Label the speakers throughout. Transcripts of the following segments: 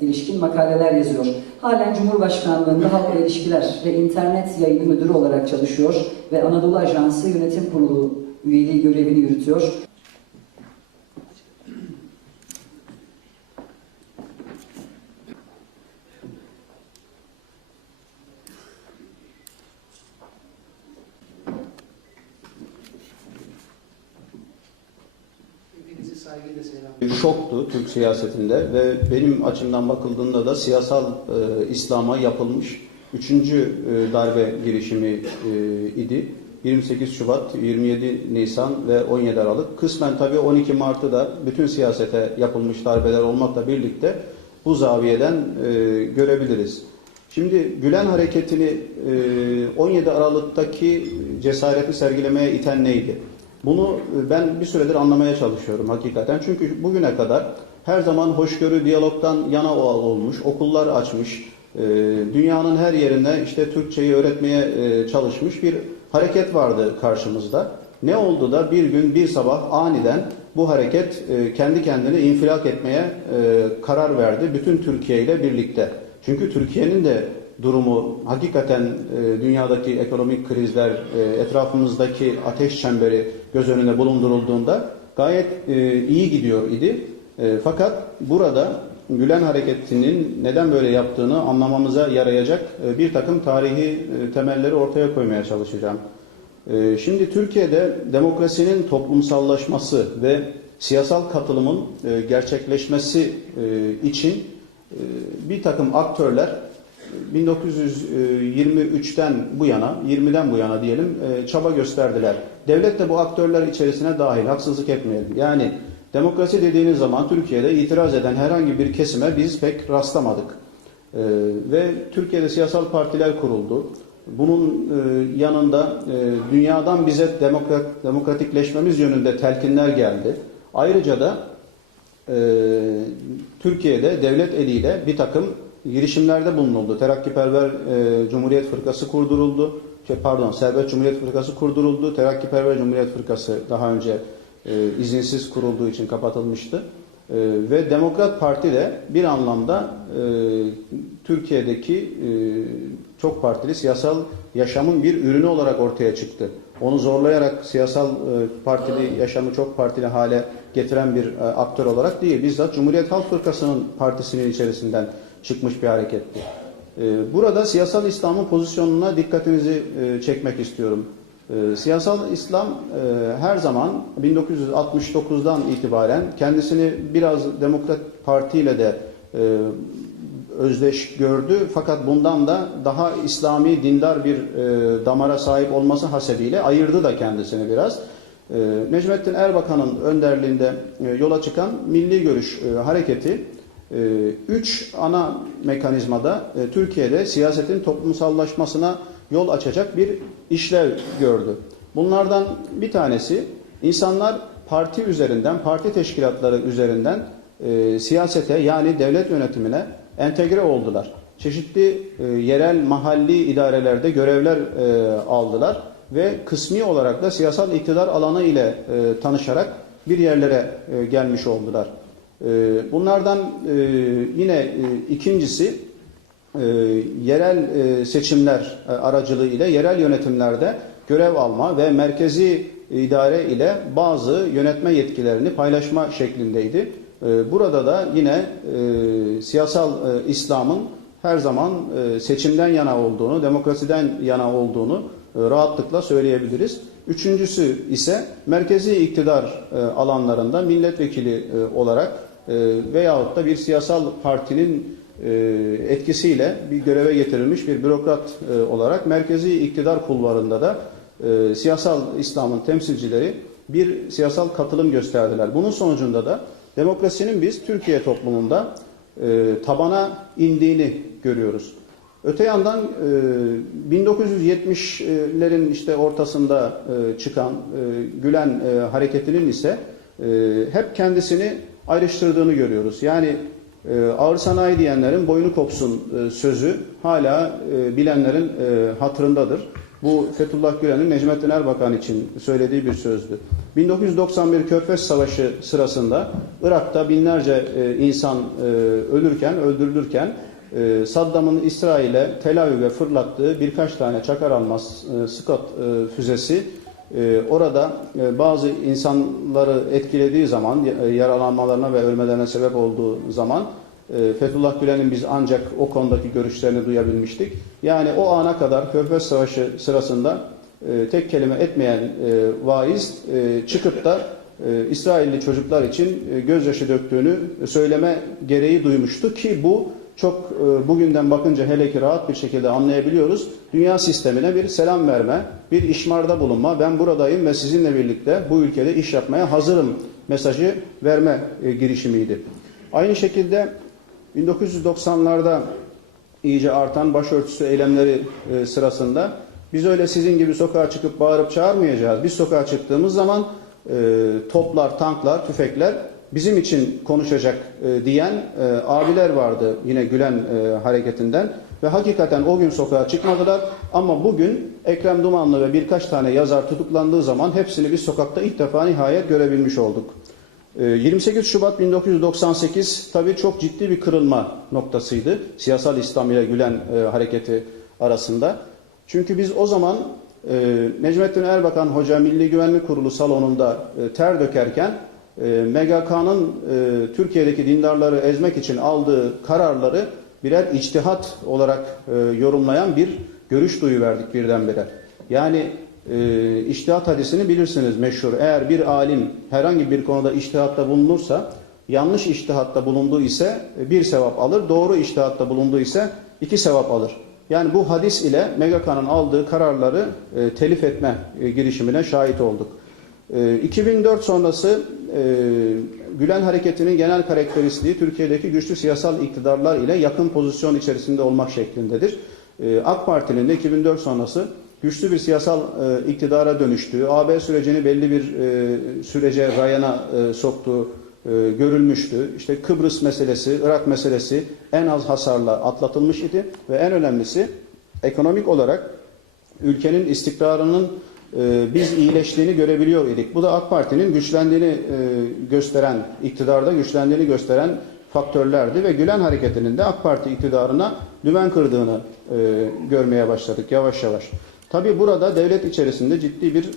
Speaker 1: ilişkin makaleler yazıyor. Halen Cumhurbaşkanlığında halkla ilişkiler ve internet yayını müdürü olarak çalışıyor ve Anadolu Ajansı Yönetim Kurulu üyeliği görevini yürütüyor.
Speaker 2: Siyasetinde ve benim açımdan bakıldığında da siyasal e, İslam'a yapılmış üçüncü e, darbe girişimi e, idi. 28 Şubat, 27 Nisan ve 17 Aralık. Kısmen tabii 12 Mart'ı da bütün siyasete yapılmış darbeler olmakla birlikte bu zaviyeden e, görebiliriz. Şimdi Gülen hareketini e, 17 Aralık'taki cesareti sergilemeye iten neydi? Bunu e, ben bir süredir anlamaya çalışıyorum hakikaten. Çünkü bugüne kadar her zaman hoşgörü, diyalogtan yana olmuş, okullar açmış, e, dünyanın her yerine işte Türkçeyi öğretmeye e, çalışmış bir hareket vardı karşımızda. Ne oldu da bir gün bir sabah aniden bu hareket e, kendi kendine infilak etmeye karar verdi bütün Türkiye ile birlikte. Çünkü Türkiye'nin de durumu hakikaten dünyadaki ekonomik krizler, etrafımızdaki ateş çemberi göz önüne bulundurulduğunda gayet iyi gidiyor idi. E, fakat burada Gülen hareketinin neden böyle yaptığını anlamamıza yarayacak e, bir takım tarihi e, temelleri ortaya koymaya çalışacağım. E, Şimdi Türkiye'de demokrasinin toplumsallaşması ve siyasal katılımın e, gerçekleşmesi e, için e, bir takım aktörler 1923'ten bu yana, 20'den bu yana diyelim e, çaba gösterdiler. Devlet de bu aktörler içerisine dahil, haksızlık etmeyelim. Yani demokrasi dediğiniz zaman Türkiye'de itiraz eden herhangi bir kesime biz pek rastlamadık. E, Ve Türkiye'de siyasal partiler kuruldu. Bunun e, yanında e, dünyadan bize demokrat, demokratikleşmemiz yönünde telkinler geldi. Ayrıca da e, Türkiye'de devlet eliyle bir takım girişimlerde bulunuldu. Terakkiperver e, Cumhuriyet Fırkası kurduruldu. Şey, pardon, Serbest Cumhuriyet Fırkası kurduruldu. Terakkiperver Cumhuriyet Fırkası daha önce e, izinsiz kurulduğu için kapatılmıştı. E, ve Demokrat Parti de bir anlamda e, Türkiye'deki e, çok partili siyasal yaşamın bir ürünü olarak ortaya çıktı. Onu zorlayarak siyasal e, partili yaşamı çok partili hale getiren bir e, aktör olarak değil. Bizzat Cumhuriyet Halk Fırkası'nın partisinin içerisinden çıkmış bir hareketti. E, Burada siyasal İslam'ın pozisyonuna dikkatinizi e, çekmek istiyorum. E, Siyasal İslam e, her zaman 1969'dan itibaren kendisini biraz Demokrat Parti ile de e, özdeş gördü. Fakat bundan da daha İslami dindar bir e, damara sahip olması hasebiyle ayırdı da kendisini biraz. E, Necmettin Erbakan'ın önderliğinde e, yola çıkan Milli Görüş e, Hareketi e, üç ana mekanizmada e, Türkiye'de siyasetin toplumsallaşmasına yol açacak bir işlev gördü. Bunlardan bir tanesi insanlar parti üzerinden, parti teşkilatları üzerinden e, siyasete yani devlet yönetimine entegre oldular. Çeşitli e, yerel, mahalli idarelerde görevler e, aldılar ve kısmi olarak da siyasal iktidar alanı ile e, tanışarak bir yerlere e, gelmiş oldular. E, bunlardan e, yine e, ikincisi e, yerel e, seçimler e, aracılığı ile yerel yönetimlerde görev alma ve merkezi idare ile bazı yönetme yetkilerini paylaşma şeklindeydi. E, Burada da yine e, siyasal e, İslam'ın her zaman e, seçimden yana olduğunu, demokrasiden yana olduğunu e, rahatlıkla söyleyebiliriz. Üçüncüsü ise merkezi iktidar e, alanlarında milletvekili e, olarak e, veyahut da bir siyasal partinin etkisiyle bir göreve getirilmiş bir bürokrat e, olarak merkezi iktidar kulvarında da e, siyasal İslam'ın temsilcileri bir siyasal katılım gösterdiler. Bunun sonucunda da demokrasinin biz Türkiye toplumunda e, tabana indiğini görüyoruz. Öte yandan e, 1970'lerin işte ortasında e, çıkan e, Gülen e, hareketinin ise e, hep kendisini ayrıştırdığını görüyoruz. Yani e, ağır sanayi diyenlerin boynu kopsun e, sözü hala e, bilenlerin e, hatırındadır. Bu Fethullah Gülen'in Necmettin Erbakan için söylediği bir sözdü. 1991 Körfez Savaşı sırasında Irak'ta binlerce e, insan e, ölürken, öldürülürken e, Saddam'ın İsrail'e Tel Aviv'e fırlattığı birkaç tane çakar almaz e, Scott e, füzesi orada e, bazı insanları etkilediği zaman, e, yaralanmalarına ve ölmelerine sebep olduğu zaman e, Fethullah Gülen'in biz ancak o konudaki görüşlerini duyabilmiştik. Yani o ana kadar Körfez Savaşı sırasında tek kelime etmeyen vaiz çıkıp da İsrailli çocuklar için gözyaşı döktüğünü söyleme gereği duymuştu ki bu çok e, bugünden bakınca hele ki rahat bir şekilde anlayabiliyoruz. Dünya sistemine bir selam verme, bir işmarda bulunma, ben buradayım ve sizinle birlikte bu ülkede iş yapmaya hazırım mesajı verme e, girişimiydi. Aynı şekilde 1990'larda iyice artan başörtüsü eylemleri e, sırasında biz öyle sizin gibi sokağa çıkıp bağırıp çağırmayacağız. Biz sokağa çıktığımız zaman e, toplar, tanklar, tüfekler bizim için konuşacak e, diyen e, abiler vardı yine Gülen e, hareketinden ve hakikaten o gün sokağa çıkmadılar ama bugün Ekrem Dumanlı ve birkaç tane yazar tutuklandığı zaman hepsini biz sokakta ilk defa nihayet görebilmiş olduk. Ee, 28 Şubat 1998 tabii çok ciddi bir kırılma noktasıydı. Siyasal İslam ile Gülen e, hareketi arasında. Çünkü biz o zaman e, Necmettin Erbakan Hoca Milli Güvenlik Kurulu salonunda e, ter dökerken e, MGK'nın e, Türkiye'deki dindarları ezmek için aldığı kararları birer içtihat olarak e, yorumlayan bir görüş duyuverdik birdenbire. Yani e, hadisini bilirsiniz meşhur. Eğer bir alim herhangi bir konuda içtihatta bulunursa, yanlış içtihatta bulunduğu ise e, bir sevap alır, doğru içtihatta bulunduğu ise iki sevap alır. Yani bu hadis ile MGK'nın aldığı kararları e, telif etme girişimine şahit olduk. E, 2004 sonrası e, Gülen Hareketi'nin genel karakteristiği Türkiye'deki güçlü siyasal iktidarlar ile yakın pozisyon içerisinde olmak şeklindedir. E, AK Parti'nin de 2004 sonrası güçlü bir siyasal e, iktidara dönüştüğü, AB sürecini belli bir e, sürece rayana soktuğu görülmüştü. İşte Kıbrıs meselesi, Irak meselesi en az hasarla atlatılmış idi ve en önemlisi ekonomik olarak ülkenin istikrarının biz iyileştiğini görebiliyor idik. Bu da AK Parti'nin güçlendiğini e, gösteren, iktidarda güçlendiğini gösteren faktörlerdi ve Gülen Hareketi'nin de AK Parti iktidarına dümen kırdığını e, görmeye başladık yavaş yavaş. Tabi burada devlet içerisinde ciddi bir e,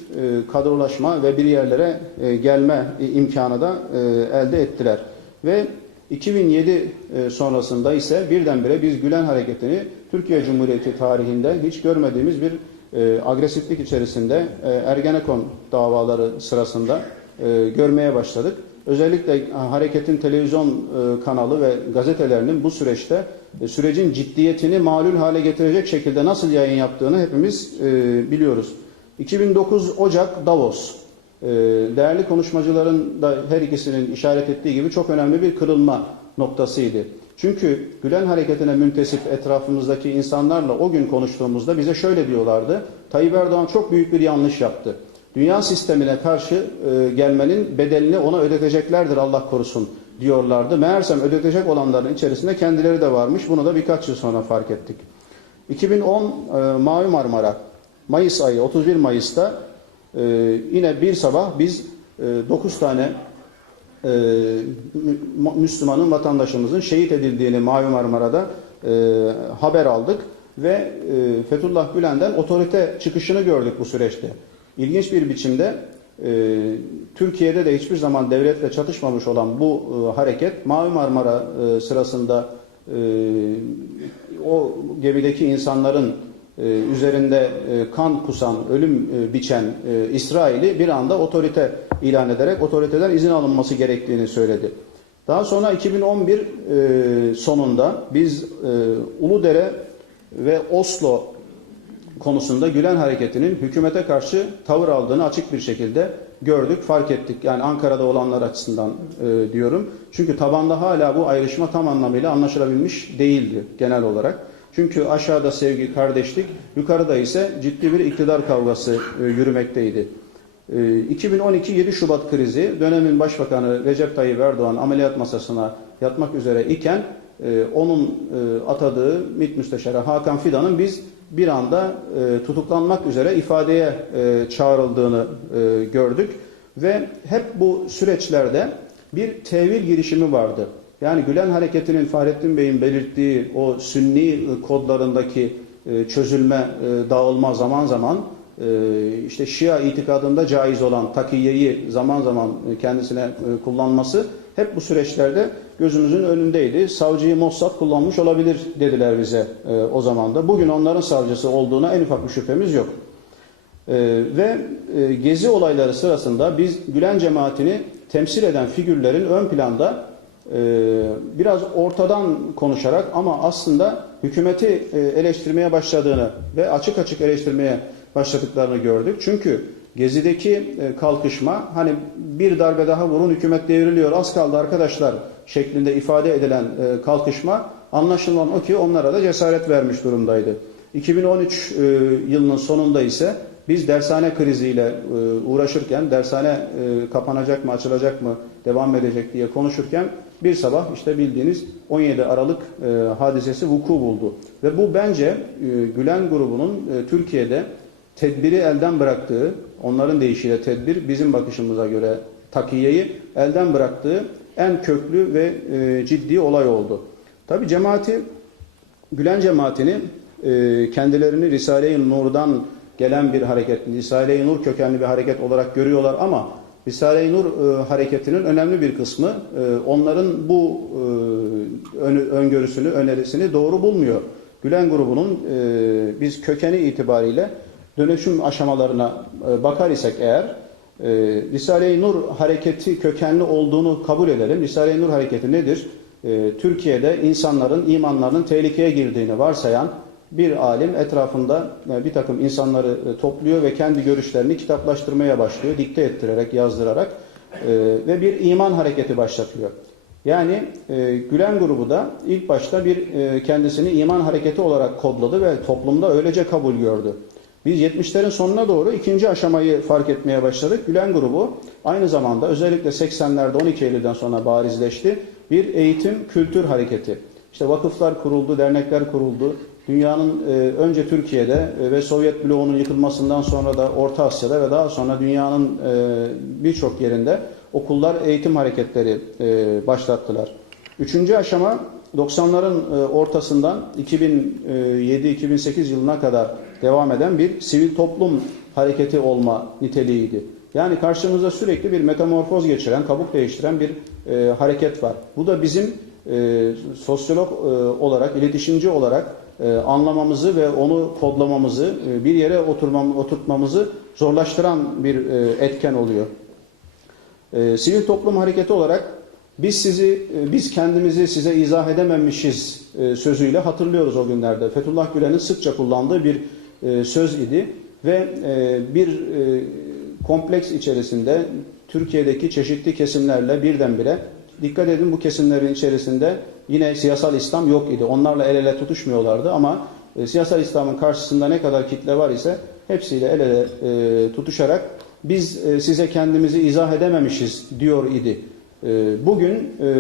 Speaker 2: kadrolaşma ve bir yerlere gelme imkanı da elde ettiler. Ve 2007 e, sonrasında ise birdenbire biz Gülen Hareketi'ni Türkiye Cumhuriyeti tarihinde hiç görmediğimiz bir e, agresiflik içerisinde e, Ergenekon davaları sırasında e, görmeye başladık. Özellikle e, hareketin televizyon e, kanalı ve gazetelerinin bu süreçte e, sürecin ciddiyetini malul hale getirecek şekilde nasıl yayın yaptığını hepimiz e, biliyoruz. 2009 Ocak Davos. E, değerli konuşmacıların da her ikisinin işaret ettiği gibi çok önemli bir kırılma noktasıydı. Çünkü Gülen hareketine müntesip etrafımızdaki insanlarla o gün konuştuğumuzda bize şöyle diyorlardı. Tayyip Erdoğan çok büyük bir yanlış yaptı. Dünya sistemine karşı e, gelmenin bedelini ona ödeteceklerdir Allah korusun diyorlardı. Meğersem ödetecek olanların içerisinde kendileri de varmış. Bunu da birkaç yıl sonra fark ettik. 2010 e, Mavi Marmara Mayıs ayı 31 Mayıs'ta e, yine bir sabah biz e, 9 tane e, Mü- Müslümanın vatandaşımızın şehit edildiğini Mavi Marmara'da e, haber aldık ve e, Fethullah Gülen'den otorite çıkışını gördük bu süreçte. İlginç bir biçimde e, Türkiye'de de hiçbir zaman devletle çatışmamış olan bu e, hareket Mavi Marmara e, sırasında e, o gemideki insanların üzerinde e, kan kusan, ölüm e, biçen e, İsrail'i bir anda otorite ilan ederek otoriteden izin alınması gerektiğini söyledi. Daha sonra 2011 e, sonunda biz e, Uludere ve Oslo konusunda Gülen hareketinin hükümete karşı tavır aldığını açık bir şekilde gördük, fark ettik. Yani Ankara'da olanlar açısından e, diyorum. Çünkü tabanda hala bu ayrışma tam anlamıyla anlaşılabilmiş değildi genel olarak. Çünkü aşağıda sevgi, kardeşlik, yukarıda ise ciddi bir iktidar kavgası e, yürümekteydi. E, 2012 7 Şubat krizi dönemin başbakanı Recep Tayyip Erdoğan ameliyat masasına yatmak üzere iken e, onun e, atadığı MİT Müsteşarı Hakan Fidan'ın biz bir anda e, tutuklanmak üzere ifadeye e, çağrıldığını e, gördük ve hep bu süreçlerde bir tevil girişimi vardı. Yani Gülen Hareketi'nin Fahrettin Bey'in belirttiği o sünni e, kodlarındaki e, çözülme, e, dağılma zaman zaman işte Şia itikadında caiz olan takiyeyi zaman zaman kendisine kullanması hep bu süreçlerde gözümüzün önündeydi. Savcıyı Mossad kullanmış olabilir dediler bize o zaman da. Bugün onların savcısı olduğuna en ufak bir şüphemiz yok. Ve gezi olayları sırasında biz Gülen cemaatini temsil eden figürlerin ön planda biraz ortadan konuşarak ama aslında hükümeti e, eleştirmeye başladığını ve açık açık eleştirmeye başladıklarını gördük. Çünkü gezideki e, kalkışma hani bir darbe daha vurun hükümet devriliyor az kaldı arkadaşlar şeklinde ifade edilen e, kalkışma anlaşılan o ki onlara da cesaret vermiş durumdaydı. 2013 e, yılının sonunda ise biz dershane kriziyle uğraşırken, dershane kapanacak mı, açılacak mı, devam edecek diye konuşurken bir sabah işte bildiğiniz 17 Aralık e, hadisesi vuku buldu. Ve bu bence e, Gülen grubunun e, Türkiye'de tedbiri elden bıraktığı, onların deyişiyle tedbir bizim bakışımıza göre takiyeyi elden bıraktığı en köklü ve e, ciddi olay oldu. Tabi cemaati, Gülen cemaatini e, kendilerini Risale-i Nur'dan gelen bir hareket, Risale-i Nur kökenli bir hareket olarak görüyorlar ama Risale-i Nur e, hareketinin önemli bir kısmı e, onların bu e, ön- öngörüsünü, önerisini doğru bulmuyor. Gülen grubunun e, biz kökeni itibariyle dönüşüm aşamalarına e, bakar isek eğer e, Risale-i Nur hareketi kökenli olduğunu kabul edelim. Risale-i Nur hareketi nedir? E, Türkiye'de insanların imanlarının tehlikeye girdiğini varsayan bir alim etrafında e, bir takım insanları e, topluyor ve kendi görüşlerini kitaplaştırmaya başlıyor, dikte ettirerek, yazdırarak e, ve bir iman hareketi başlatıyor. Yani Gülen grubu da ilk başta bir kendisini iman hareketi olarak kodladı ve toplumda öylece kabul gördü. Biz 70'lerin sonuna doğru ikinci aşamayı fark etmeye başladık. Gülen grubu aynı zamanda özellikle 80'lerde 12 Eylül'den sonra barizleşti. Bir eğitim kültür hareketi. İşte vakıflar kuruldu, dernekler kuruldu. Dünyanın e, önce Türkiye'de e, ve Sovyet bloğunun yıkılmasından sonra da Orta Asya'da ve daha sonra dünyanın e, birçok yerinde okullar eğitim hareketleri e, başlattılar. Üçüncü aşama 90'ların e, ortasından 2007-2008 yılına kadar devam eden bir sivil toplum hareketi olma niteliğiydi. Yani karşımızda sürekli bir metamorfoz geçiren, kabuk değiştiren bir e, hareket var. Bu da bizim e, sosyolog e, olarak, iletişimci olarak e, anlamamızı ve onu kodlamamızı, e, bir yere oturmam, oturtmamızı zorlaştıran bir e, etken oluyor. E, sivil toplum hareketi olarak biz sizi, e, biz kendimizi size izah edememişiz e, sözüyle hatırlıyoruz o günlerde. Fethullah Gülen'in sıkça kullandığı bir e, söz idi ve e, bir e, kompleks içerisinde Türkiye'deki çeşitli kesimlerle birdenbire dikkat edin bu kesimlerin içerisinde yine siyasal İslam yok idi. Onlarla el ele tutuşmuyorlardı ama e, siyasal İslam'ın karşısında ne kadar kitle var ise hepsiyle el ele e, tutuşarak biz e, size kendimizi izah edememişiz diyor idi. E, bugün e,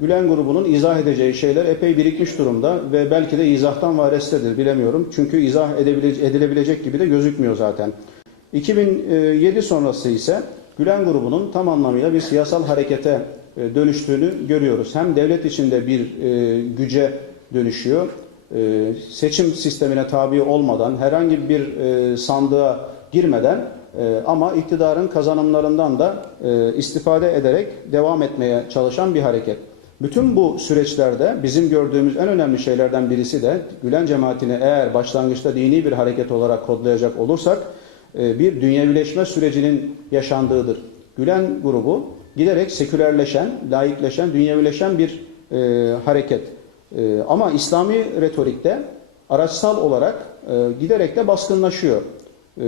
Speaker 2: Gülen grubunun izah edeceği şeyler epey birikmiş durumda ve belki de izahtan varestedir bilemiyorum. Çünkü izah edilebilecek gibi de gözükmüyor zaten. 2007 sonrası ise Gülen grubunun tam anlamıyla bir siyasal harekete e, dönüştüğünü görüyoruz. Hem devlet içinde bir e, güce dönüşüyor, e, seçim sistemine tabi olmadan, herhangi bir e, sandığa girmeden e, ama iktidarın kazanımlarından da e, istifade ederek devam etmeye çalışan bir hareket. Bütün bu süreçlerde bizim gördüğümüz en önemli şeylerden birisi de Gülen cemaatini eğer başlangıçta dini bir hareket olarak kodlayacak olursak e, bir dünyevileşme sürecinin yaşandığıdır. Gülen grubu giderek sekülerleşen, laikleşen, dünyevileşen bir e, hareket. E, ama İslami retorikte araçsal olarak e, giderek de baskınlaşıyor. E,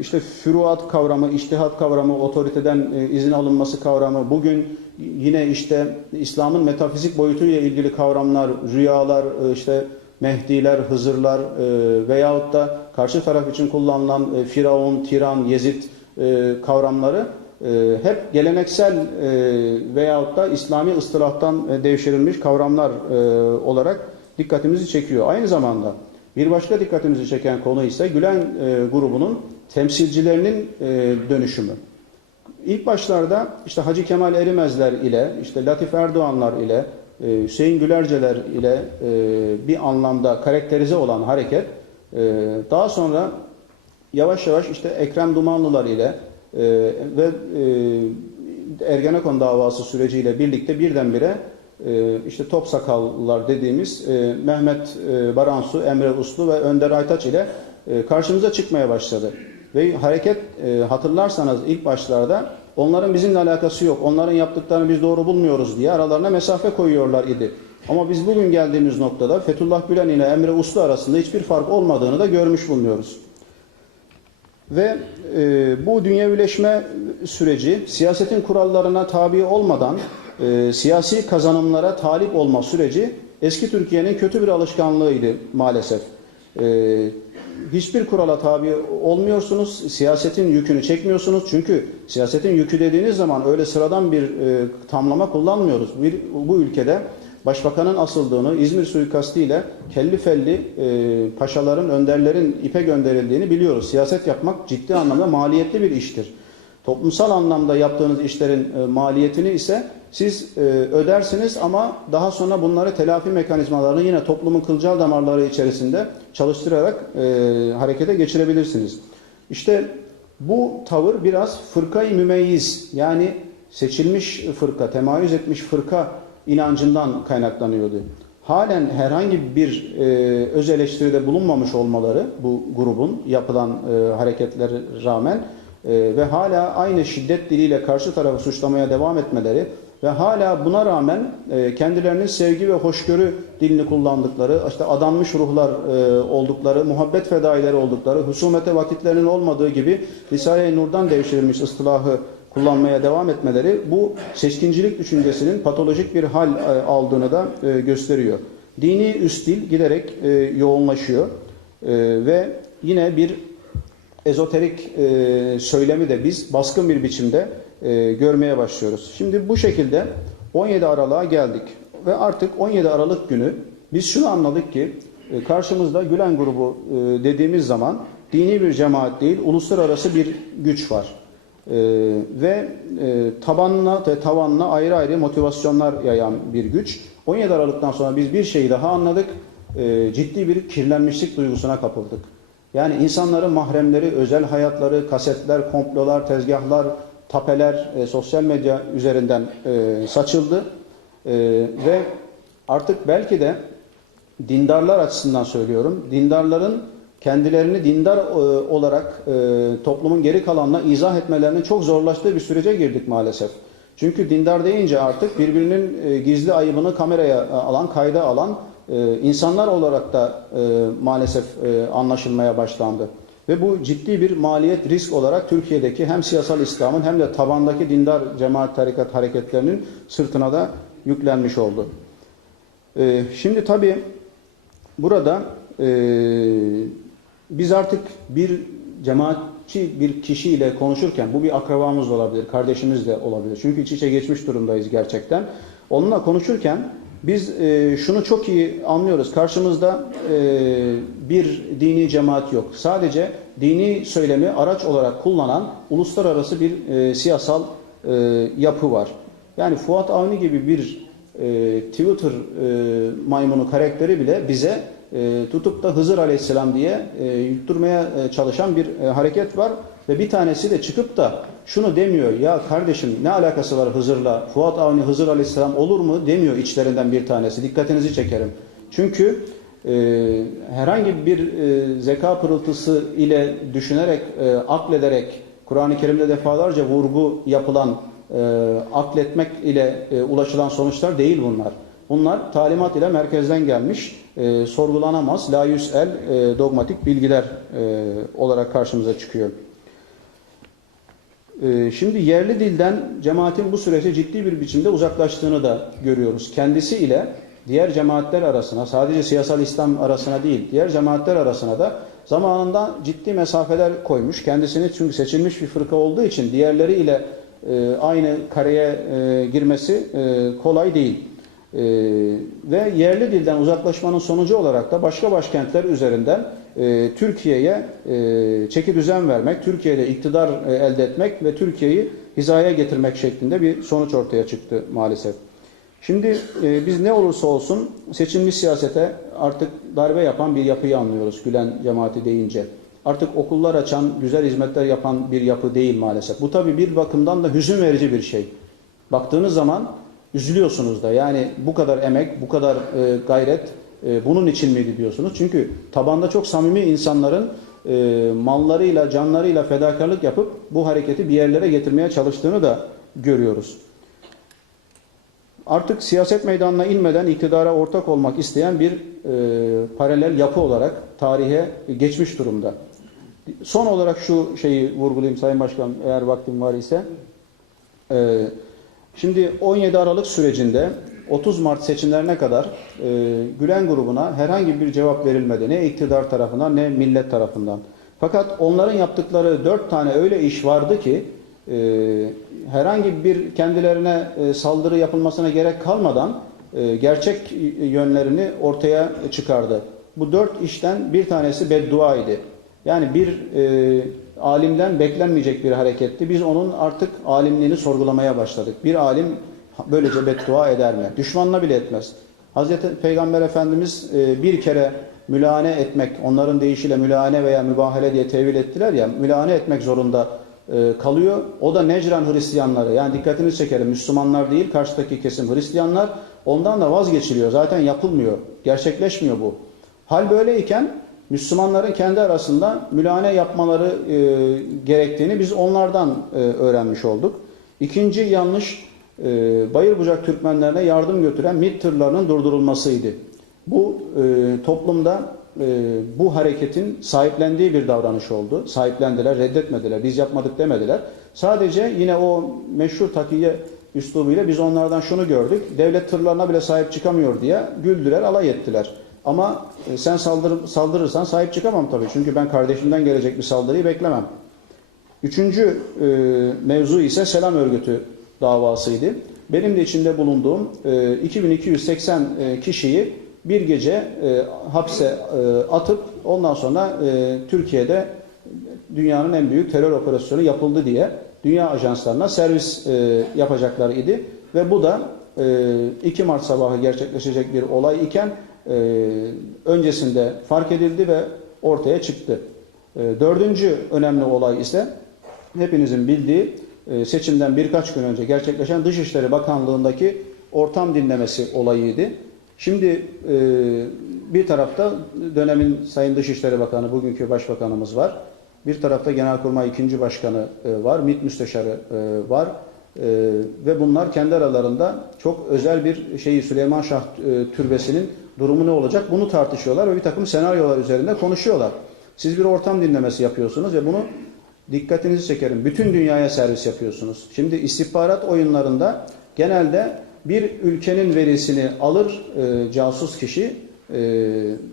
Speaker 2: işte füruat kavramı, iştihat kavramı, otoriteden e, izin alınması kavramı, bugün yine işte İslam'ın metafizik boyutuyla ilgili kavramlar, rüyalar, e, işte Mehdiler, Hızırlar e, veyahut da karşı taraf için kullanılan e, Firavun, Tiran, Yezid e, kavramları hep geleneksel e, veyahut da İslami ıstılahtan e, devşirilmiş kavramlar e, olarak dikkatimizi çekiyor. Aynı zamanda Bir başka dikkatimizi çeken konu ise Gülen grubunun temsilcilerinin dönüşümü. İlk başlarda işte Hacı Kemal Erimezler ile, işte Latif Erdoğanlar ile, Hüseyin Gülerceler ile bir anlamda karakterize olan hareket daha sonra yavaş yavaş işte Ekrem Dumanlılar ile e, ve e, Ergenekon davası süreciyle birlikte birdenbire e, işte top sakallılar dediğimiz e, Mehmet e, Baransu, Emre Uslu ve Önder Aytaç ile e, karşımıza çıkmaya başladı. Ve hareket e, hatırlarsanız ilk başlarda onların bizimle alakası yok, onların yaptıklarını biz doğru bulmuyoruz diye aralarına mesafe koyuyorlar idi. Ama biz bugün geldiğimiz noktada Fethullah Gülen ile Emre Uslu arasında hiçbir fark olmadığını da görmüş bulunuyoruz. Ve e, bu dünyevileşme süreci siyasetin kurallarına tabi olmadan e, siyasi kazanımlara talip olma süreci eski Türkiye'nin kötü bir alışkanlığıydı maalesef. E, hiçbir kurala tabi olmuyorsunuz, siyasetin yükünü çekmiyorsunuz. Çünkü siyasetin yükü dediğiniz zaman öyle sıradan bir e, tamlama kullanmıyoruz. Bir, bu ülkede Başbakanın asıldığını, İzmir suikastiyle kelli felli e, paşaların, önderlerin ipe gönderildiğini biliyoruz. Siyaset yapmak ciddi anlamda maliyetli bir iştir. Toplumsal anlamda yaptığınız işlerin e, maliyetini ise siz e, ödersiniz ama daha sonra bunları telafi mekanizmalarını yine toplumun kılcal damarları içerisinde çalıştırarak e, harekete geçirebilirsiniz. İşte bu tavır biraz fırkayı mümeyyiz yani seçilmiş fırka, temayüz etmiş fırka inancından kaynaklanıyordu. Halen herhangi bir e, öz eleştiride bulunmamış olmaları bu grubun yapılan e, hareketlere rağmen e, ve hala aynı şiddet diliyle karşı tarafı suçlamaya devam etmeleri ve hala buna rağmen e, kendilerinin sevgi ve hoşgörü dilini kullandıkları, işte adanmış ruhlar e, oldukları, muhabbet fedaileri oldukları, husumete vakitlerinin olmadığı gibi Risale-i Nur'dan devşirilmiş ıstılahı kullanmaya devam etmeleri bu seçkincilik düşüncesinin patolojik bir hal e, aldığını da e, gösteriyor. Dini üst dil giderek e, yoğunlaşıyor ve yine bir ezoterik söylemi de biz baskın bir biçimde görmeye başlıyoruz. Şimdi bu şekilde 17 Aralık'a geldik ve artık 17 Aralık günü biz şunu anladık ki karşımızda Gülen grubu dediğimiz zaman dini bir cemaat değil uluslararası bir güç var. E, ve e, tabanına ve tavanına ayrı ayrı motivasyonlar yayan bir güç. 17 Aralık'tan sonra biz bir şeyi daha anladık. E, ciddi bir kirlenmişlik duygusuna kapıldık. Yani insanların mahremleri, özel hayatları, kasetler, komplolar, tezgahlar, tapeler e, sosyal medya üzerinden e, saçıldı. E, ve artık belki de dindarlar açısından söylüyorum, dindarların kendilerini dindar e, olarak e, toplumun geri kalanına izah etmelerinin çok zorlaştığı bir sürece girdik maalesef. Çünkü dindar deyince artık birbirinin e, gizli ayıbını kameraya alan, kayda alan insanlar olarak da maalesef anlaşılmaya başlandı. Ve bu ciddi bir maliyet risk olarak Türkiye'deki hem siyasal İslam'ın hem de tabandaki dindar cemaat tarikat hareketlerinin sırtına da yüklenmiş oldu. Şimdi tabii burada biz artık bir cemaatçi bir kişiyle konuşurken bu bir akrabamız da olabilir, kardeşimiz de olabilir. Çünkü iç içe geçmiş durumdayız gerçekten. Onunla konuşurken biz e, şunu çok iyi anlıyoruz. Karşımızda e, bir dini cemaat yok. Sadece dini söylemi araç olarak kullanan uluslararası bir e, siyasal e, yapı var. Yani Fuat Avni gibi bir e, Twitter e, maymunu karakteri bile bize e, tutup da Hızır Aleyhisselam diye e, yutturmaya e, çalışan bir e, hareket var. Ve bir tanesi de çıkıp da şunu demiyor ya kardeşim ne alakası var Hızır'la Fuat Avni Hızır Aleyhisselam olur mu demiyor içlerinden bir tanesi. Dikkatinizi çekerim. Çünkü e, herhangi bir e, zeka pırıltısı ile düşünerek, e, aklederek Kur'an-ı Kerim'de defalarca vurgu yapılan e, akletmek ile e, ulaşılan sonuçlar değil bunlar. Bunlar talimat ile merkezden gelmiş, e, sorgulanamaz, la yüsel e, dogmatik bilgiler e, olarak karşımıza çıkıyor. E, şimdi yerli dilden cemaatin bu süreçte ciddi bir biçimde uzaklaştığını da görüyoruz. Kendisi ile diğer cemaatler arasına, sadece siyasal İslam arasına değil, diğer cemaatler arasına da zamanında ciddi mesafeler koymuş. Kendisini çünkü seçilmiş bir fırka olduğu için diğerleri ile e, aynı kareye e, girmesi kolay değil. E, ve yerli dilden uzaklaşmanın sonucu olarak da başka başkentler üzerinden e, Türkiye'ye e, çeki düzen vermek, Türkiye'de iktidar e, elde etmek ve Türkiye'yi hizaya getirmek şeklinde bir sonuç ortaya çıktı maalesef. Şimdi e, biz ne olursa olsun seçilmiş siyasete artık darbe yapan bir yapıyı anlıyoruz Gülen cemaati deyince. Artık okullar açan, güzel hizmetler yapan bir yapı değil maalesef. Bu tabii bir bakımdan da hüzün verici bir şey. Baktığınız zaman üzülüyorsunuz da yani bu kadar emek, bu kadar e, gayret e, bunun için miydi diyorsunuz. Çünkü tabanda çok samimi insanların e, mallarıyla, canlarıyla fedakarlık yapıp bu hareketi bir yerlere getirmeye çalıştığını da görüyoruz. Artık siyaset meydanına inmeden iktidara ortak olmak isteyen bir e, paralel yapı olarak tarihe geçmiş durumda. Son olarak şu şeyi vurgulayayım Sayın Başkan eğer vaktim var ise. E, şimdi 17 Aralık sürecinde 30 Mart seçimlerine kadar e, Gülen grubuna herhangi bir cevap verilmedi. Ne iktidar tarafından ne millet tarafından. Fakat onların yaptıkları dört tane öyle iş vardı ki e, herhangi bir kendilerine e, saldırı yapılmasına gerek kalmadan e, gerçek yönlerini ortaya çıkardı. Bu dört işten bir tanesi beddua idi. Yani bir e, alimden beklenmeyecek bir hareketti. Biz onun artık alimliğini sorgulamaya başladık. Bir alim böylece beddua eder mi? Düşmanına bile etmez. Hazreti Peygamber Efendimiz e, bir kere mülahane etmek, onların deyişiyle mülahane veya mübahale diye tevil ettiler ya, mülahane etmek zorunda e, kalıyor. O da Necran Hristiyanları. Yani dikkatini çekelim. Müslümanlar değil, karşıdaki kesim Hristiyanlar. Ondan da vazgeçiliyor. Zaten yapılmıyor. Gerçekleşmiyor bu. Hal böyleyken Müslümanların kendi arasında mülahane yapmaları e, gerektiğini biz onlardan e, öğrenmiş olduk. İkinci yanlış e, Bayırbucak Türkmenlerine yardım götüren MİT tırlarının durdurulmasıydı. Bu e, toplumda e, bu hareketin sahiplendiği bir davranış oldu. Sahiplendiler, reddetmediler, biz yapmadık demediler. Sadece yine o meşhur takiye üslubuyla biz onlardan şunu gördük. Devlet tırlarına bile sahip çıkamıyor diye güldüler, alay ettiler. Ama e, sen saldır, saldırırsan sahip çıkamam tabii. Çünkü ben kardeşimden gelecek bir saldırıyı beklemem. Üçüncü e, mevzu ise selam örgütü davasıydı. Benim de içinde bulunduğum e, 2280 e, kişiyi bir gece e, hapse e, atıp ondan sonra e, Türkiye'de dünyanın en büyük terör operasyonu yapıldı diye dünya ajanslarına servis e, yapacaklar idi. Ve bu da e, 2 Mart sabahı gerçekleşecek bir olay iken e, öncesinde fark edildi ve ortaya çıktı. E, dördüncü önemli olay ise hepinizin bildiği e, seçimden birkaç gün önce gerçekleşen Dışişleri Bakanlığı'ndaki ortam dinlemesi olayıydı. Şimdi e, bir tarafta dönemin Sayın Dışişleri Bakanı, bugünkü Başbakanımız var. Bir tarafta Genelkurmay ikinci Başkanı e, var, MİT Müsteşarı e, var. E, ve bunlar kendi aralarında çok özel bir şeyi Süleyman Şah e, Türbesi'nin durumu ne olacak bunu tartışıyorlar ve bir takım senaryolar üzerinde konuşuyorlar. Siz bir ortam dinlemesi yapıyorsunuz ve bunu dikkatinizi çekerim. Bütün dünyaya servis yapıyorsunuz. Şimdi istihbarat oyunlarında genelde bir ülkenin verisini alır e, casus kişi e,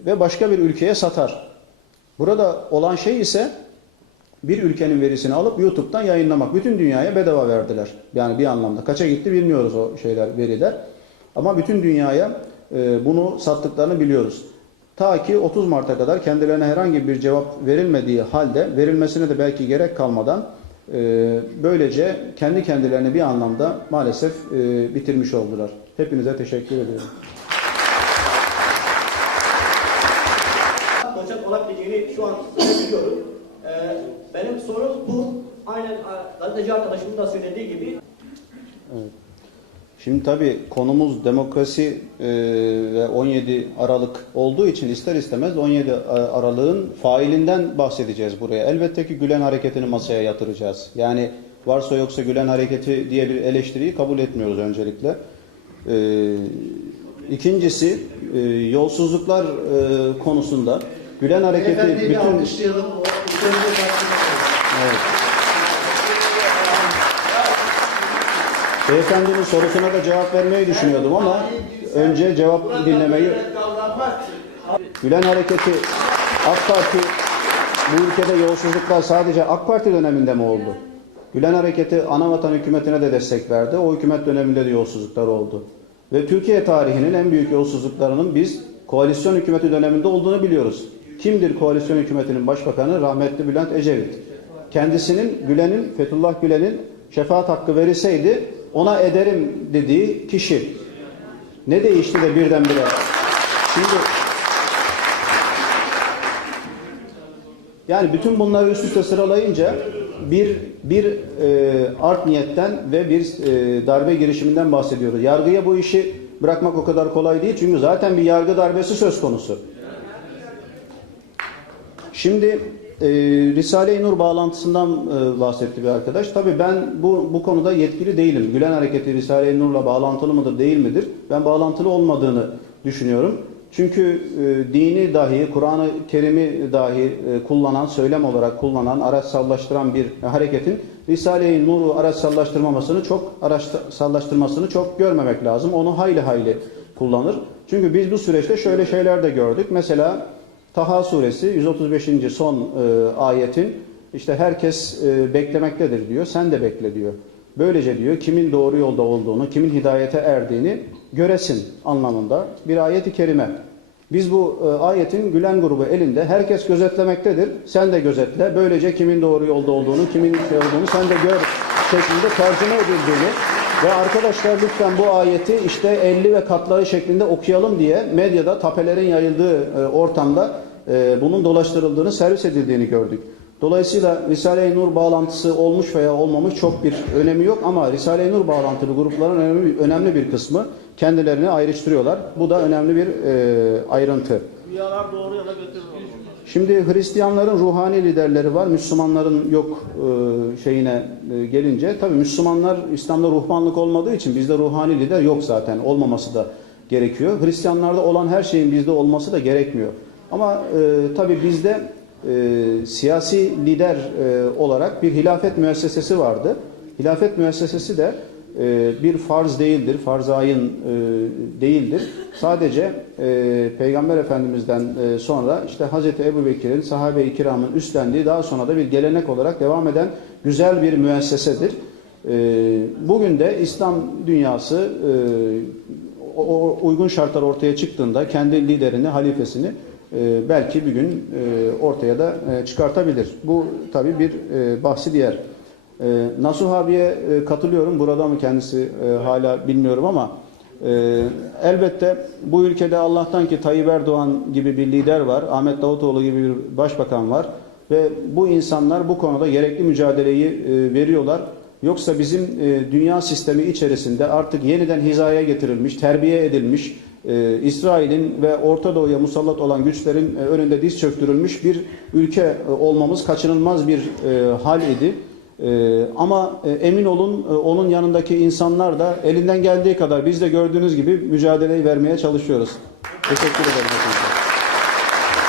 Speaker 2: ve başka bir ülkeye satar. Burada olan şey ise bir ülkenin verisini alıp YouTube'dan yayınlamak. Bütün dünyaya bedava verdiler. Yani bir anlamda. Kaça gitti bilmiyoruz o şeyler, veriler. Ama bütün dünyaya e, bunu sattıklarını biliyoruz. Ta ki 30 Mart'a kadar kendilerine herhangi bir cevap verilmediği halde, verilmesine de belki gerek kalmadan e, böylece kendi kendilerini bir anlamda maalesef e, bitirmiş oldular. Hepinize teşekkür ediyorum.
Speaker 3: Kaçak olabileceğini şu an biliyorum. Ee, benim sorum bu. Aynen gazeteci arkadaşımın da söylediği gibi
Speaker 2: Şimdi tabii konumuz demokrasi e, ve 17 Aralık olduğu için ister istemez 17 Aralık'ın failinden bahsedeceğiz buraya. Elbette ki Gülen hareketini masaya yatıracağız. Yani varsa yoksa Gülen hareketi diye bir eleştiriyi kabul etmiyoruz öncelikle. E, ikincisi e, yolsuzluklar e, konusunda Gülen hareketi
Speaker 4: bir
Speaker 2: bütün. Evet. Beyefendinin sorusuna da cevap vermeyi düşünüyordum ama önce cevap dinlemeyi Gülen Hareketi AK Parti bu ülkede yolsuzluklar sadece AK Parti döneminde mi oldu? Gülen Hareketi Anavatan hükümetine de destek verdi. O hükümet döneminde de yolsuzluklar oldu. Ve Türkiye tarihinin en büyük yolsuzluklarının biz koalisyon hükümeti döneminde olduğunu biliyoruz. Kimdir koalisyon hükümetinin başbakanı? Rahmetli Bülent Ecevit. Kendisinin Gülen'in, Fethullah Gülen'in şefaat hakkı verilseydi ona ederim dediği kişi. Ne değişti de birdenbire? Şimdi yani bütün bunları üst üste sıralayınca bir bir e, art niyetten ve bir e, darbe girişiminden bahsediyoruz. Yargıya bu işi bırakmak o kadar kolay değil çünkü zaten bir yargı darbesi söz konusu. Şimdi e, Risale-i Nur bağlantısından e, bahsetti bir arkadaş. Tabii ben bu bu konuda yetkili değilim. Gülen Hareketi Risale-i Nur'la bağlantılı mıdır değil midir? Ben bağlantılı olmadığını düşünüyorum. Çünkü e, dini dahi, Kur'an-ı Kerim'i dahi e, kullanan, söylem olarak kullanan, araçsallaştıran bir hareketin Risale-i Nur'u araçsallaştırmamasını çok araçsallaştırmasını çok görmemek lazım. Onu hayli hayli kullanır. Çünkü biz bu süreçte şöyle şeyler de gördük. Mesela Taha suresi 135. son e, ayetin işte herkes e, beklemektedir diyor. Sen de bekle diyor. Böylece diyor kimin doğru yolda olduğunu, kimin hidayete erdiğini göresin anlamında bir ayet-i kerime. Biz bu e, ayetin Gülen grubu elinde herkes gözetlemektedir. Sen de gözetle. Böylece kimin doğru yolda olduğunu, kimin şey olduğunu sen de gör şeklinde tercüme edildiğini ve arkadaşlar lütfen bu ayeti işte 50 ve katları şeklinde okuyalım diye medyada tapelerin yayıldığı e, ortamda e, bunun dolaştırıldığını, servis edildiğini gördük. Dolayısıyla Risale-i Nur bağlantısı olmuş veya olmamış çok bir önemi yok ama Risale-i Nur bağlantılı grupların önemli, bir kısmı kendilerini ayrıştırıyorlar. Bu da önemli bir e, ayrıntı.
Speaker 4: Rüyalar doğru yana götürür.
Speaker 2: Şimdi Hristiyanların ruhani liderleri var, Müslümanların yok e, şeyine e, gelince. Tabii Müslümanlar İslam'da ruhbanlık olmadığı için bizde ruhani lider yok zaten. Olmaması da gerekiyor. Hristiyanlarda olan her şeyin bizde olması da gerekmiyor. Ama e, tabii bizde e, siyasi lider olarak bir hilafet müessesesi vardı. Hilafet müessesesi de bir farz değildir, farz ayın e, değildir. Sadece e, Peygamber Efendimiz'den e, sonra işte Hazreti Ebu Bekir'in, sahabe-i kiramın üstlendiği daha sonra da bir gelenek olarak devam eden güzel bir müessesedir. E, bugün de İslam dünyası e, uygun şartlar ortaya çıktığında kendi liderini, halifesini e, belki bir gün e, ortaya da e, çıkartabilir. Bu tabii bir e, bahsi diğer. E, Nasuh abiye e, katılıyorum. Burada mı kendisi e, hala bilmiyorum ama e, elbette bu ülkede Allah'tan ki Tayyip Erdoğan gibi bir lider var. Ahmet Davutoğlu gibi bir başbakan var. Ve bu insanlar bu konuda gerekli mücadeleyi e, veriyorlar. Yoksa bizim e, dünya sistemi içerisinde artık yeniden hizaya getirilmiş, terbiye edilmiş, e, İsrail'in ve Orta Doğu'ya musallat olan güçlerin e, önünde diz çöktürülmüş bir ülke e, olmamız kaçınılmaz bir e, hal idi. E, ama e, emin olun e, onun yanındaki insanlar da elinden geldiği kadar biz de gördüğünüz gibi mücadeleyi vermeye çalışıyoruz. Teşekkür ederim.